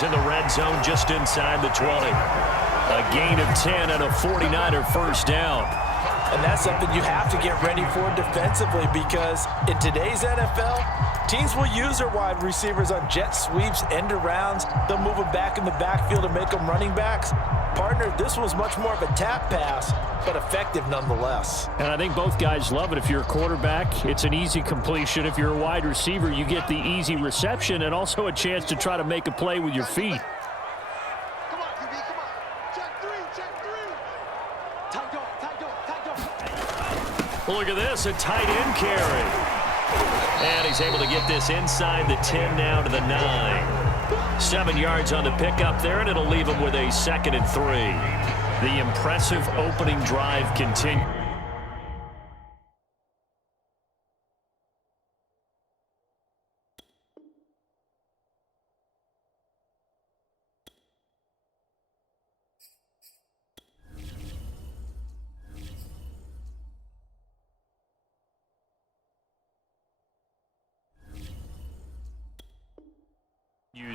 He's in the red zone just inside the 20. A gain of 10 and a 49er first down. And that's something you have to get ready for defensively, because in today's NFL, teams will use their wide receivers on jet sweeps, end arounds. They'll move them back in the backfield and make them running backs. Partner, this was much more of a tap pass, but effective nonetheless. And I think both guys love it. If you're a quarterback, it's an easy completion. If you're a wide receiver, you get the easy reception and also a chance to try to make a play with your feet. Come on, QB, come on. Check three. Tight dog. Look at this, a tight end carry. And he's able to get this inside the 10 now to the 9. 7 yards on the pickup there, and it'll leave him with a 2nd and 3. The impressive opening drive continues.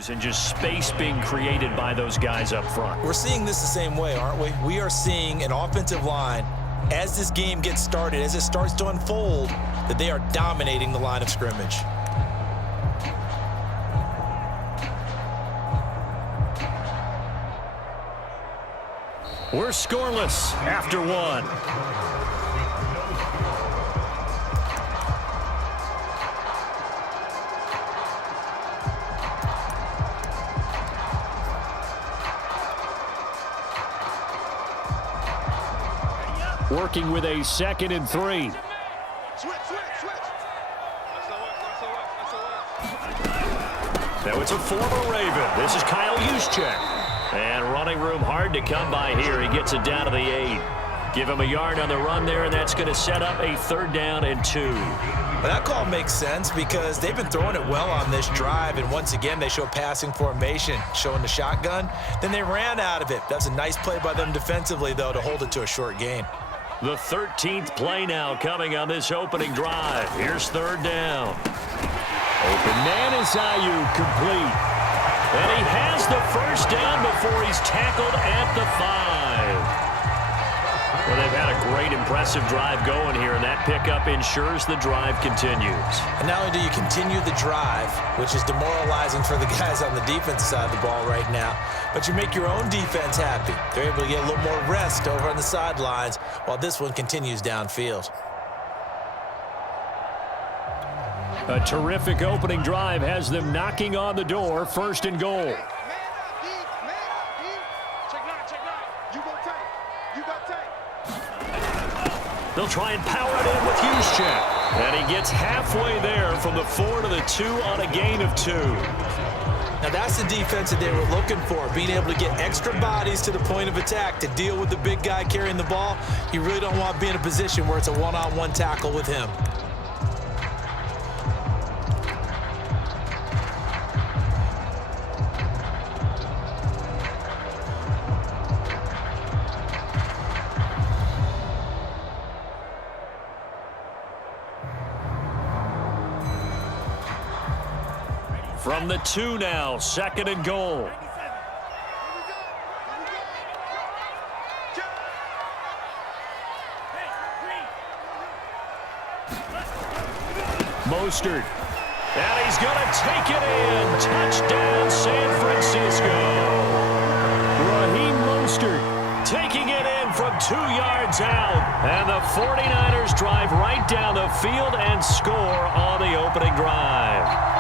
And just space being created by those guys up front. We're seeing this the same way, aren't we? We are seeing an offensive line, as this game gets started, as it starts to unfold, that they are dominating the line of scrimmage. We're scoreless after 1. Working with a 2nd and 3. Now it's a former Raven. This is Kyle Juszczyk. And running room hard to come by here. He gets it down to the 8. Give him a yard on the run there, and that's going to set up a 3rd down and 2. Well, that call makes sense because they've been throwing it well on this drive, and once again they show passing formation, showing the shotgun. Then they ran out of it. That's a nice play by them defensively, though, to hold it to a short gain. The 13th play now coming on this opening drive. Here's 3rd down. Open man is Ayuk, complete. And he has the first down before he's tackled at the 5. Well, they've had a great, impressive drive going here, and that pickup ensures the drive continues. And not only do you continue the drive, which is demoralizing for the guys on the defensive side of the ball right now, but you make your own defense happy. They're able to get a little more rest over on the sidelines while this one continues downfield. A terrific opening drive has them knocking on the door, 1st and goal. They'll try and power it in with Juszczyk. And he gets halfway there from the 4 to the 2 on a gain of 2. Now that's the defense that they were looking for, being able to get extra bodies to the point of attack to deal with the big guy carrying the ball. You really don't want to be in a position where it's a one-on-one tackle with him. From the 2 now, 2nd and goal. Mostert. And he's going to take it in. Touchdown, San Francisco. Raheem Mostert taking it in from 2 yards out. And the 49ers drive right down the field and score on the opening drive.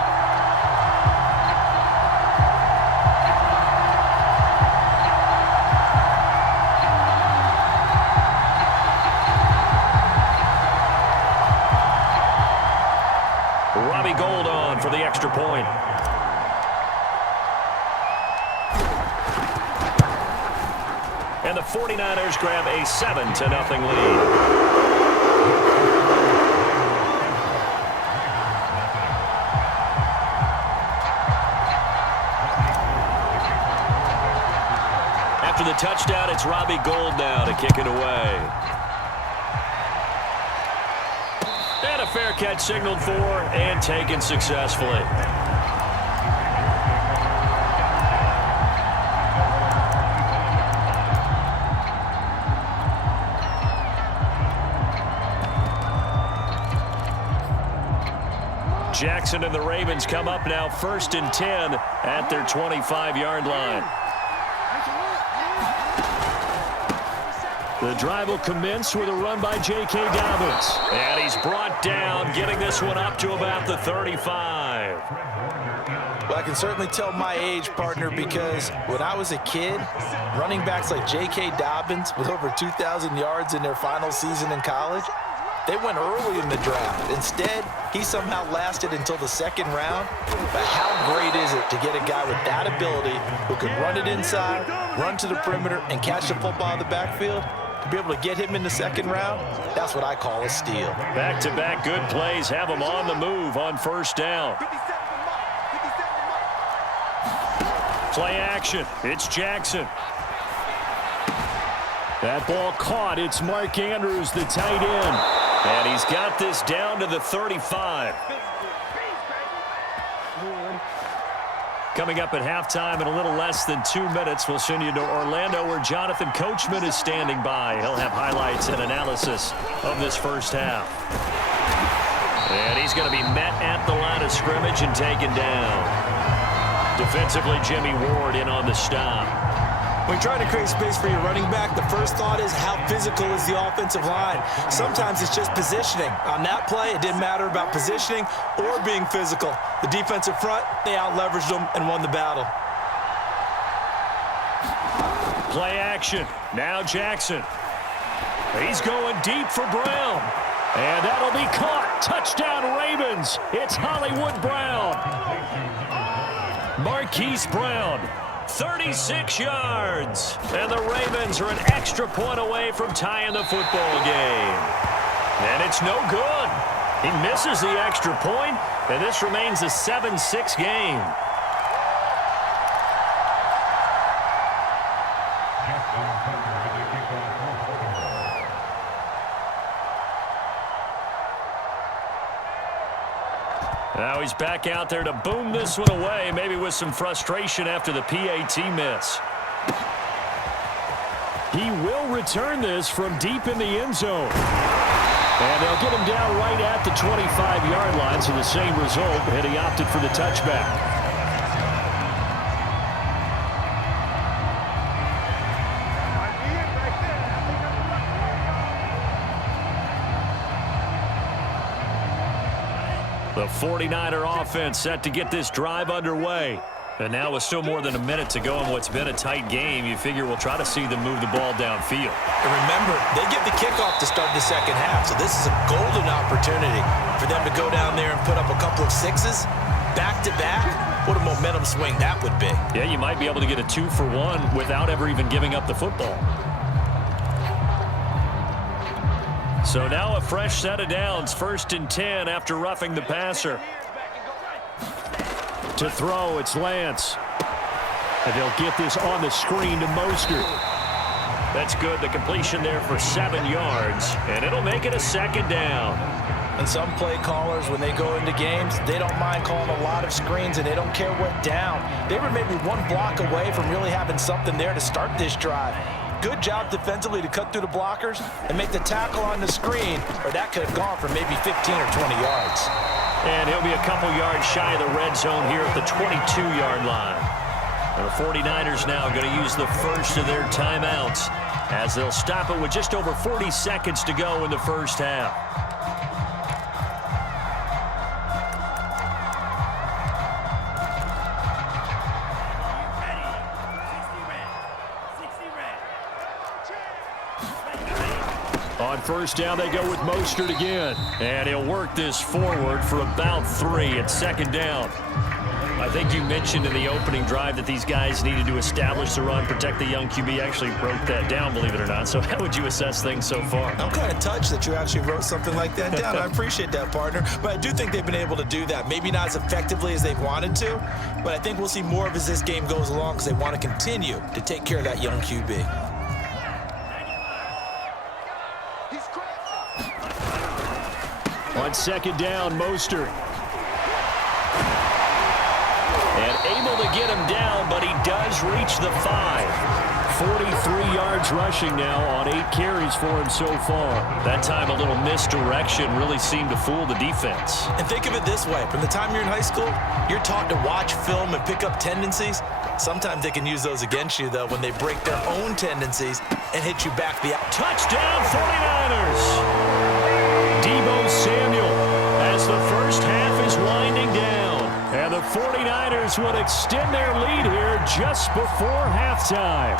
For the extra point. And the 49ers grab a 7-0 lead. After the touchdown, it's Robbie Gould now to kick it away. And a fair catch signaled for and taken successfully. Jackson and the Ravens come up now 1st and 10 at their 25-yard line. The drive will commence with a run by J.K. Dobbins. And he's brought down, getting this one up to about the 35. Well, I can certainly tell my age, partner, because when I was a kid, running backs like J.K. Dobbins with over 2,000 yards in their final season in college, they went early in the draft. Instead, he somehow lasted until the 2nd round. But how great is it to get a guy with that ability who can run it inside, run to the perimeter, and catch the football in the backfield? To be able to get him in the 2nd round, that's what I call a steal. Back-to-back good plays have him on the move on 1st down. Play action. It's Jackson. That ball caught. It's Mark Andrews, the tight end. And he's got this down to the 35. Coming up at halftime in a little less than 2 minutes, we'll send you to Orlando where Jonathan Coachman is standing by. He'll have highlights and analysis of this first half. And he's going to be met at the line of scrimmage and taken down. Defensively, Jimmy Ward in on the stop. When trying to create space for your running back, the first thought is how physical is the offensive line. Sometimes it's just positioning. On that play, it didn't matter about positioning or being physical. The defensive front, they out-leveraged them and won the battle. Play action. Now Jackson. He's going deep for Brown. And that'll be caught. Touchdown Ravens. It's Hollywood Brown. Marquise Brown. 36 yards. And the Ravens are an extra point away from tying the football game. And it's no good. He misses the extra point, and this remains a 7-6 game. Now he's back out there to boom this one away, maybe with some frustration after the PAT miss. He will return this from deep in the end zone. And they'll get him down right at the 25-yard line, so the same result, and he opted for the touchback. The 49er offense set to get this drive underway. And now with still more than a minute to go in what's been a tight game, you figure we'll try to see them move the ball downfield. And remember, they get the kickoff to start the 2nd half, so this is a golden opportunity for them to go down there and put up a couple of sixes back-to-back. What a momentum swing that would be. Yeah, you might be able to get a 2-for-1 without ever even giving up the football. So now a fresh set of downs, 1st and 10 after roughing the passer. To throw, it's Lance. And they'll get this on the screen to Mostert. That's good. The completion there for 7 yards. And it'll make it a 2nd down. And some play callers, when they go into games, they don't mind calling a lot of screens, and they don't care what down. They were maybe one block away from really having something there to start this drive. Good job defensively to cut through the blockers and make the tackle on the screen, or that could have gone for maybe 15 or 20 yards. And he'll be a couple yards shy of the red zone here at the 22-yard line. And the 49ers now going to use the first of their timeouts as they'll stop it with just over 40 seconds to go in the first half. On 1st down, they go with Mostert again. And he'll work this forward for about 3 at 2nd down. I think you mentioned in the opening drive that these guys needed to establish the run, protect the young QB. Actually wrote that down, believe it or not. So how would you assess things so far? I'm kind of touched that you actually wrote something like that down. I appreciate that, partner. But I do think they've been able to do that. Maybe not as effectively as they've wanted to, but I think we'll see more of as this game goes along because they want to continue to take care of that young QB. On 2nd down, Mostert. And able to get him down, but he does reach the 5. 43 yards rushing now on 8 carries for him so far. That time a little misdirection really seemed to fool the defense. And think of it this way. From the time you're in high school, you're taught to watch film and pick up tendencies. Sometimes they can use those against you, though, when they break their own tendencies and hit you back the touchdown 49ers. Deebo Samuel as the first half is winding down. And the 49ers would extend their lead here just before halftime.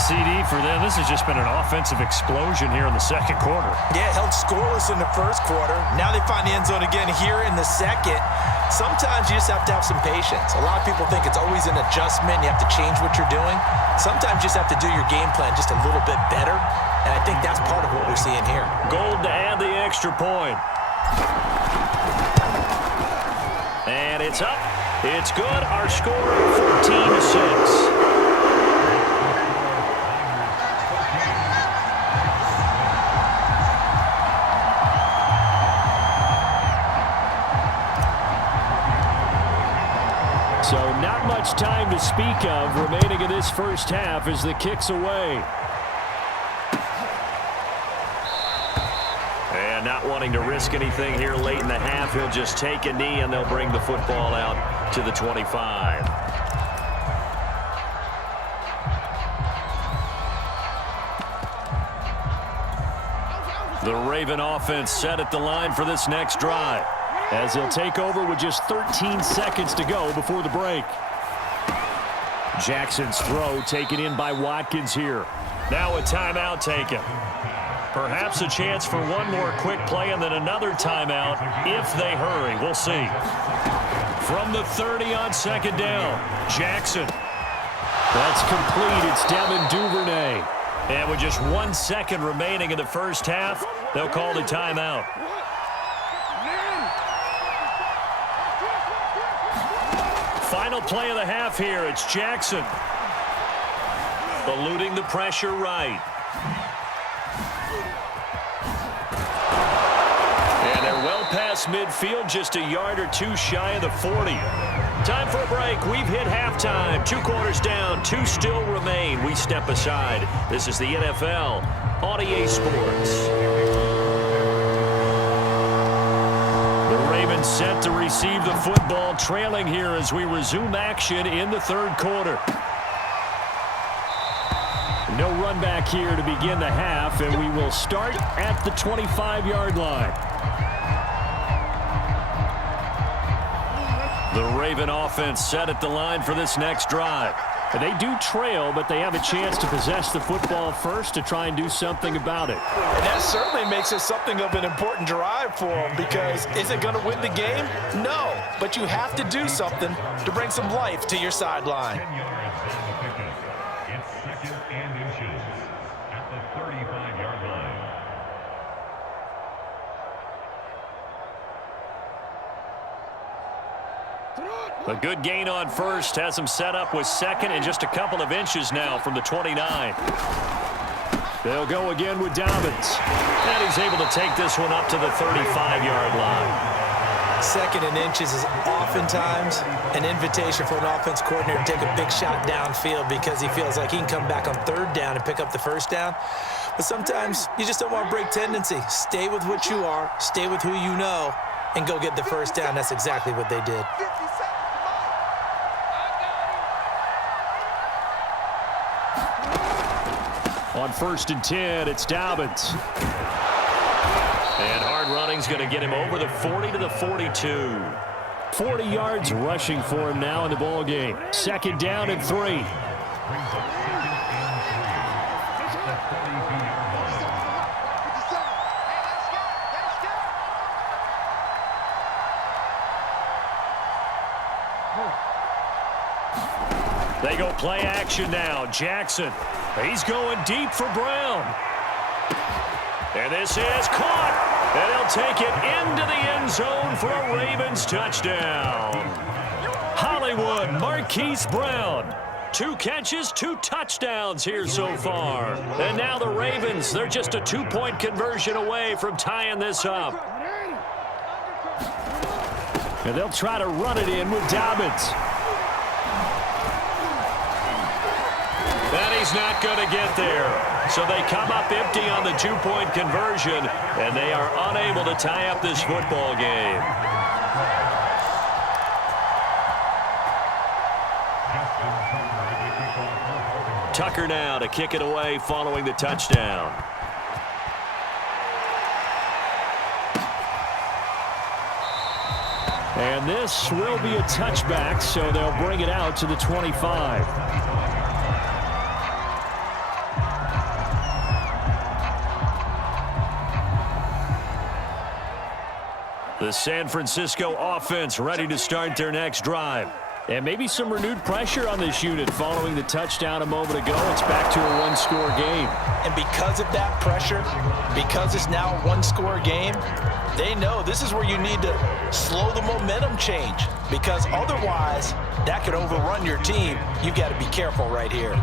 CD for them, this has just been an offensive explosion here in the second quarter. Yeah, held scoreless in the first quarter. Now they find the end zone again here in the second. Sometimes you just have to have some patience. A lot of people think it's always an adjustment. You have to change what you're doing. Sometimes you just have to do your game plan just a little bit better. And I think that's part of what we're seeing here. Gold to add the extra point. And it's up. It's good. Our score 14-6. So not much time to speak of remaining in this first half as the kick's away. And not wanting to risk anything here late in the half, he'll just take a knee and they'll bring the football out to the 25. The Raven offense set at the line for this next drive, as they'll take over with just 13 seconds to go before the break. Jackson's throw taken in by Watkins here. Now a timeout taken. Perhaps a chance for one more quick play and then another timeout if they hurry. We'll see. From the 30 on second down, Jackson. That's complete. It's Devin Duvernay. And with just 1 second remaining in the first half, they'll call the timeout. Final play of the half here. It's Jackson. Eluding the pressure right. And they're well past midfield, just a yard or two shy of the 40. Time for a break. We've hit halftime. 2 quarters down, 2 still remain. We step aside. This is the NFL on EA Sports. Set to receive the football, trailing here as we resume action in the third quarter. No run back here to begin the half, and we will start at the 25-yard line. The Raven offense set at the line for this next drive. They do trail, but they have a chance to possess the football first to try and do something about it. And that certainly makes it something of an important drive for them, because is it going to win the game? No, but you have to do something to bring some life to your sideline. It's second and inches at the 35-yard line. A good gain on first has him set up with second and just a couple of inches now from the 29. They'll go again with Dobbins. And he's able to take this one up to the 35-yard line. Second and inches is oftentimes an invitation for an offense coordinator to take a big shot downfield because he feels like he can come back on third down and pick up the first down. But sometimes you just don't want to break tendency. Stay with what you are, stay with who you know, and go get the first down. That's exactly what they did. On 1st and 10, it's Dobbins. And hard running's going to get him over the 40 to the 42. 40 yards rushing for him now in the ball game. 2nd down and 3. They go play action now. Jackson. He's going deep for Brown. And this is caught. And he'll take it into the end zone for a Ravens touchdown. Hollywood Marquise Brown. 2 catches, 2 touchdowns here so far. And now the Ravens, they're just a 2-point conversion away from tying this up. And they'll try to run it in with Dobbins. is not going to get there. So they come up empty on the two-point conversion, and they are unable to tie up this football game. Tucker now to kick it away following the touchdown. And this will be a touchback, so they'll bring it out to the 25. The San Francisco offense ready to start their next drive. And maybe some renewed pressure on this unit following the touchdown a moment ago. It's back to a one-score game. And because of that pressure, because it's now a one-score game, they know this is where you need to slow the momentum change, because otherwise that could overrun your team. You've got to be careful right here.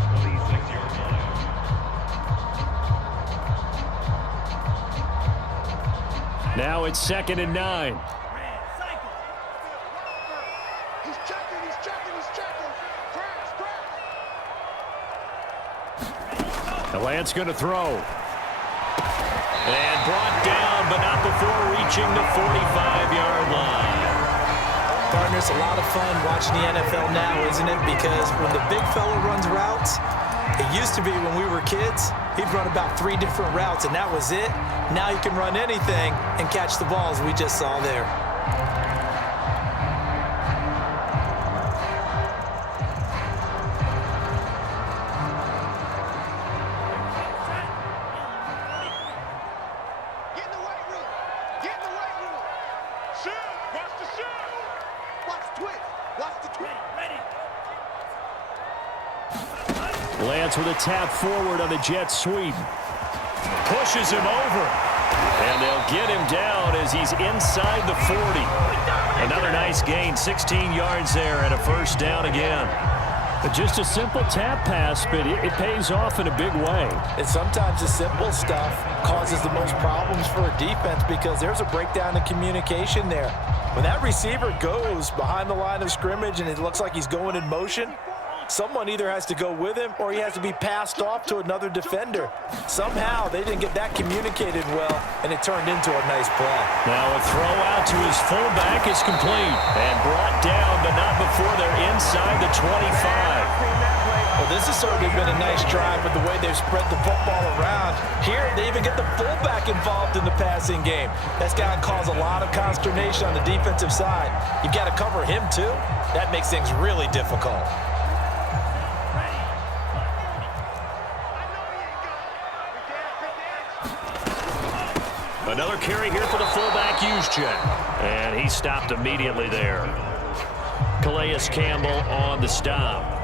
Now it's 2nd and 9. Lance going to throw. And brought down, but not before reaching the 45-yard line. Partner, it's a lot of fun watching the NFL now, isn't it? Because when the big fella runs routes, it used to be when we were kids, he'd run about 3 different routes, and that was it. Now you can run anything and catch the balls we just saw there. Lance with a tap forward on the jet sweep. Pushes him over. And they'll get him down as he's inside the 40. Another nice gain, 16 yards there and a first down again. Just a simple tap pass, but it pays off in a big way. And sometimes the simple stuff causes the most problems for a defense because there's a breakdown in communication there. When that receiver goes behind the line of scrimmage and it looks like he's going in motion, someone either has to go with him or he has to be passed off to another defender. Somehow they didn't get that communicated well, and it turned into a nice play. Now a throw out to his fullback is complete and brought down, but not before they're inside the 25. Well, this has certainly been a nice drive with the way they've spread the football around. Here, they even get the fullback involved in the passing game. That's got to cause a lot of consternation on the defensive side. You've got to cover him, too. That makes things really difficult. Another carry here for the fullback, Juszczyk. And he stopped immediately there. Calais Campbell on the stop.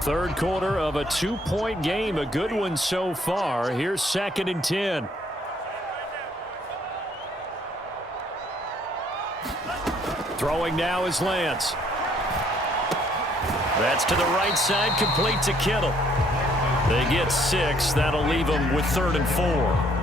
Third quarter of a 2-point game, a good one so far. Here's 2nd and 10. Throwing now is Lance. That's to the right side, complete to Kittle. They get 6. That'll leave them with 3rd and 4.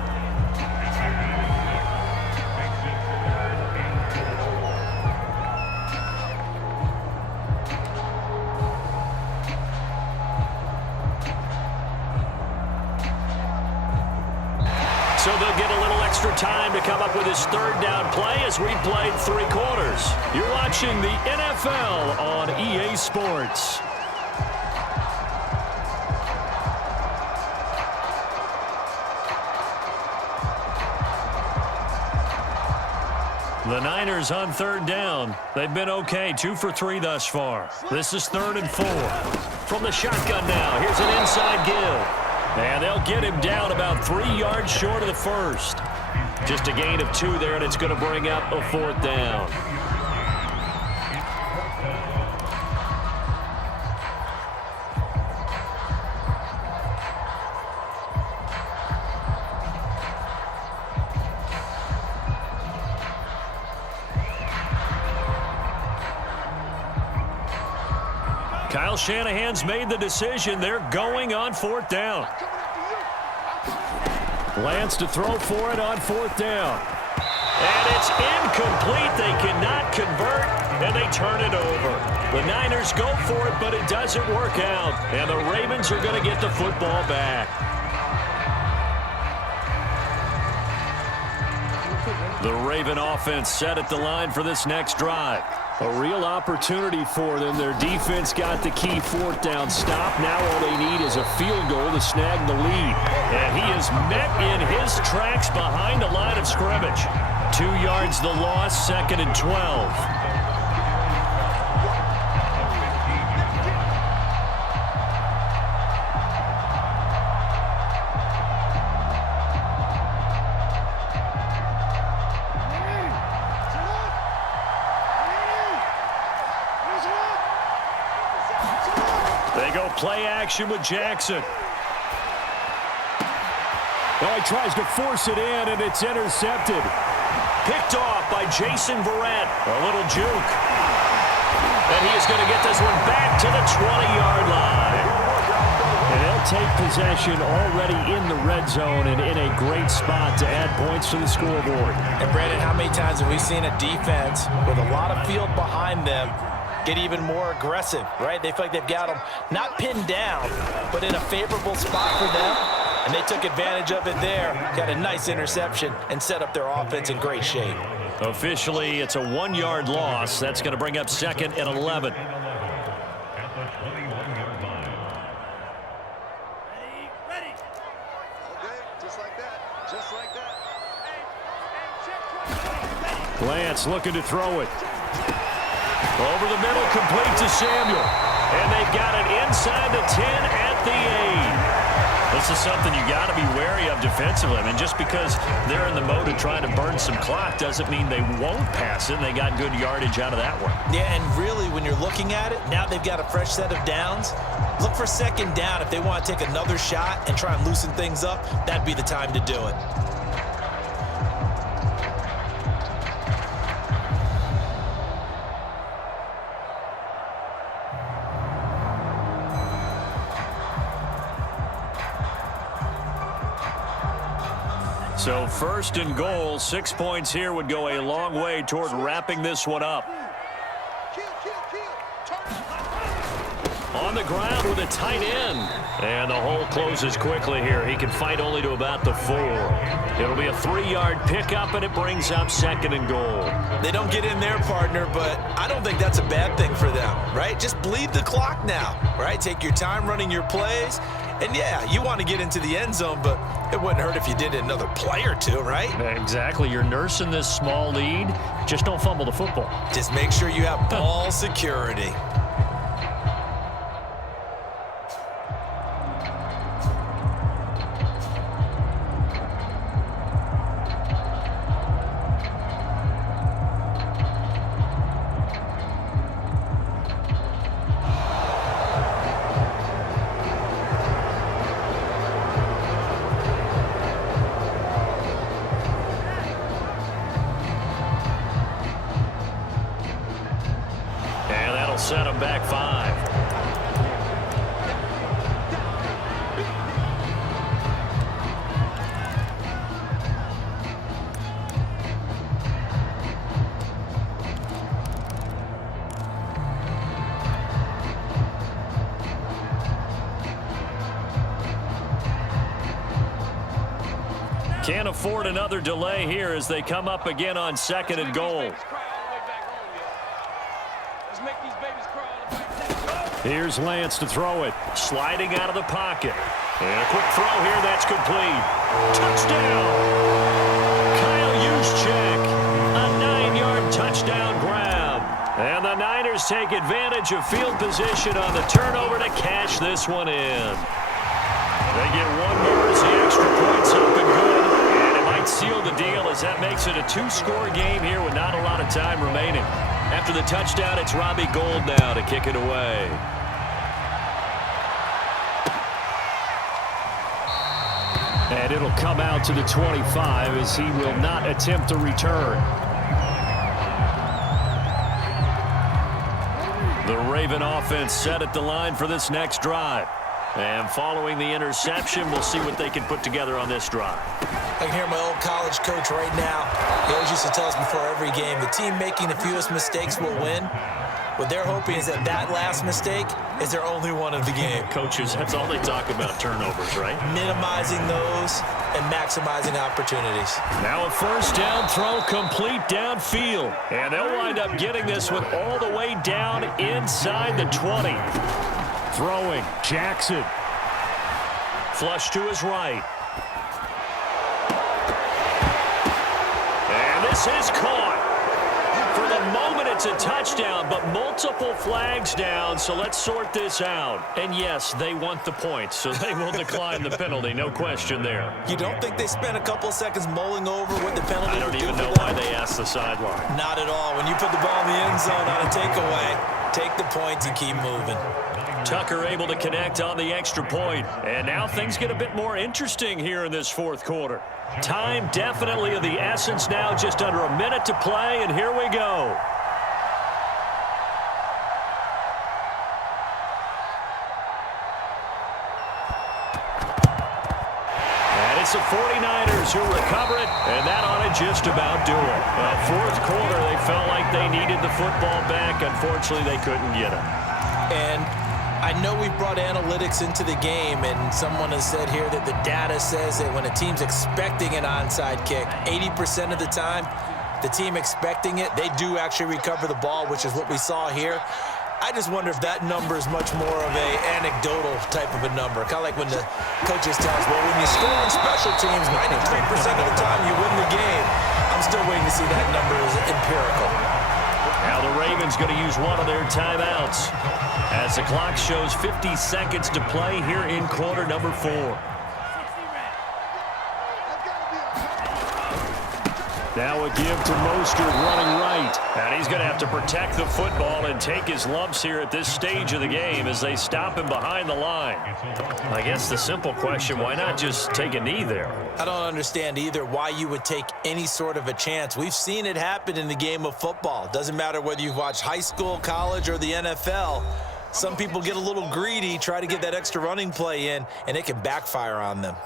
So they'll get a little extra time to come up with his 3rd down play as we played 3 quarters. You're watching the NFL on EA Sports. The Niners on 3rd down. They've been okay, 2 for 3 thus far. This is 3rd and 4. From the shotgun now, here's an inside give. And they'll get him down about 3 yards short of the first. Just a gain of 2 there, and it's going to bring up a 4th down. Kyle Shanahan's made the decision. They're going on 4th down. Lance to throw for it on 4th down. And it's incomplete. They cannot convert, and they turn it over. The Niners go for it, but it doesn't work out. And the Ravens are going to get the football back. The Raven offense set at the line for this next drive. A real opportunity for them. Their defense got the key 4th down stop. Now all they need is a field goal to snag the lead. And he is met in his tracks behind the line of scrimmage. 2 yards the loss, 2nd and 12. They go play action with Jackson. Oh, he tries to force it in, and it's intercepted. Picked off by Jason Verrett. A little juke. And he is going to get this one back to the 20-yard line. And they'll take possession already in the red zone and in a great spot to add points to the scoreboard. And, Brandon, how many times have we seen a defense with a lot of field behind them get even more aggressive, right? They feel like they've got them not pinned down, but in a favorable spot for them. And they took advantage of it there, got a nice interception, and set up their offense in great shape. Officially, it's a 1-yard loss. That's going to bring up 2nd and 11. At the 21-yard line. Ready. Okay, just like that. Just like that. Hey, Lance looking to throw it. Over the middle, complete to Samuel. And they've got it inside the 10 at the 8. This is something you got to be wary of defensively. I mean, just because they're in the mode of trying to burn some clock doesn't mean they won't pass it. They got good yardage out of that one. Yeah, and really, when you're looking at it, now they've got a fresh set of downs. Look for 2nd down. If they want to take another shot and try and loosen things up, that'd be the time to do it. So 1st and goal, 6 points here would go a long way toward wrapping this one up. kill. On the ground with a tight end. And the hole closes quickly here. He can fight only to about the 4. It'll be a 3-yard pickup, and it brings up 2nd and goal. They don't get in their partner, but I don't think that's a bad thing for them, right? Just bleed the clock now, right? Take your time running your plays. And, yeah, you want to get into the end zone, but it wouldn't hurt if you did it another play or two, right? Exactly. You're nursing this small lead. Just don't fumble the football. Just make sure you have ball security. Set him back 5. Can't afford another delay here as they come up again on 2nd and goal. Here's Lance to throw it. Sliding out of the pocket. And a quick throw here. That's complete. Touchdown. Kyle Juszczyk. A 9-yard touchdown grab. And the Niners take advantage of field position on the turnover to cash this one in. They get 1 more as the extra point's up and good. And it might seal the deal as that makes it a 2-score game here with not a lot of time remaining. After the touchdown, it's Robbie Gould now to kick it away. And it'll come out to the 25 as he will not attempt a return. The Raven offense set at the line for this next drive. And following the interception, we'll see what they can put together on this drive. I can hear my old college coach right now. He always used to tell us before every game, the team making the fewest mistakes will win. What they're hoping is that last mistake is their only one of the game. Coaches, that's all they talk about, turnovers, right? Minimizing those and maximizing opportunities. Now a first down throw complete downfield. And they'll wind up getting this one all the way down inside the 20. Throwing, Jackson. Flush to his right. And this is caught. For the moment, it's a touchdown, but multiple flags down, so let's sort this out. And yes, they want the points, so they will decline the penalty, no question there. You don't think they spent a couple of seconds mulling over what the penalty I would don't do even for know them? why they asked the sideline. Not at all. When you put the ball in the end zone on a takeaway, take the points and keep moving. Tucker able to connect on the extra point. And now things get a bit more interesting here in this fourth quarter. Time definitely of the essence now, just under a minute to play, and here we go. And it's the 49ers who recover it, and that ought to just about do it. Fourth quarter, they felt like they needed the football back. Unfortunately, they couldn't get it. And I know we've brought analytics into the game, and someone has said here that the data says that when a team's expecting an onside kick, 80% of the time, the team expecting it, they do actually recover the ball, which is what we saw here. I just wonder if that number is much more of a anecdotal type of a number. Kind of like when the coaches tell us, well, when you score on special teams, 93% of the time you win the game. I'm still waiting to see that number as empirical. Now the Ravens going to use one of their timeouts as the clock shows 50 seconds to play here in quarter number 4. Now a give to Mostert running right. And he's going to have to protect the football and take his lumps here at this stage of the game as they stop him behind the line. I guess the simple question, why not just take a knee there? I don't understand either why you would take any sort of a chance. We've seen it happen in the game of football. Doesn't matter whether you've watched high school, college, or the NFL. Some people get a little greedy, try to get that extra running play in, and it can backfire on them.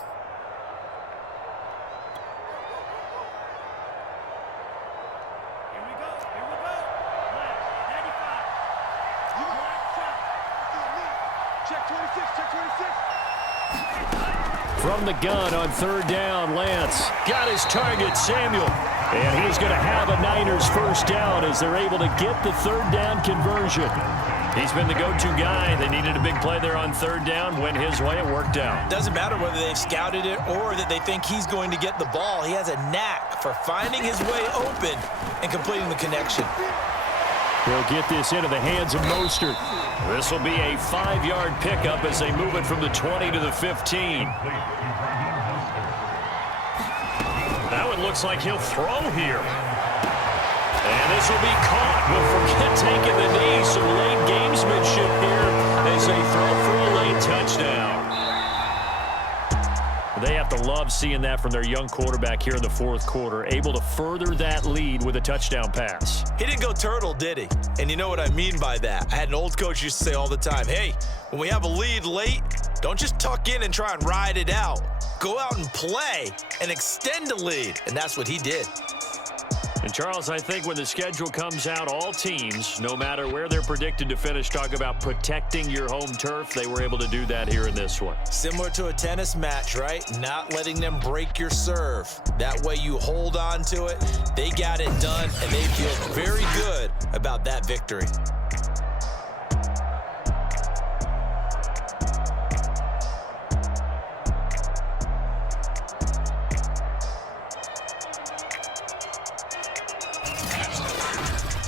From the gun on third down, Lance got his target, Samuel. And he's going to have a Niners first down as they're able to get the third down conversion. He's been the go-to guy. They needed a big play there on third down. Went his way. It worked out. Doesn't matter whether they've scouted it or that they think he's going to get the ball. He has a knack for finding his way open and completing the connection. They'll get this into the hands of Mostert. This will be a 5-yard pickup as they move it from the 20 to the 15. Now it looks like he'll throw here. And this will be caught. We'll forget taking the knee. Some late gamesmanship here as they throw for a late touchdown. They have to love seeing that from their young quarterback here in the fourth quarter, able to further that lead with a touchdown pass. He didn't go turtle, did he? And you know what I mean by that. I had an old coach used to say all the time, hey, when we have a lead late, don't just tuck in and try and ride it out. Go out and play and extend the lead. And that's what he did. And, Charles, I think when the schedule comes out, all teams, no matter where they're predicted to finish, talk about protecting your home turf. They were able to do that here in this one. Similar to a tennis match, right? Not letting them break your serve. That way you hold on to it. They got it done, and they feel very good about that victory.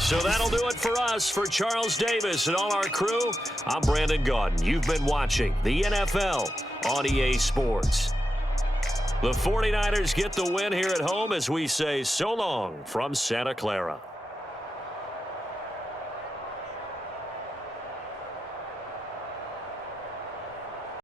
So that'll do it for us. For Charles Davis and all our crew, I'm Brandon Gaudin. You've been watching the NFL on EA Sports. The 49ers get the win here at home as we say so long from Santa Clara.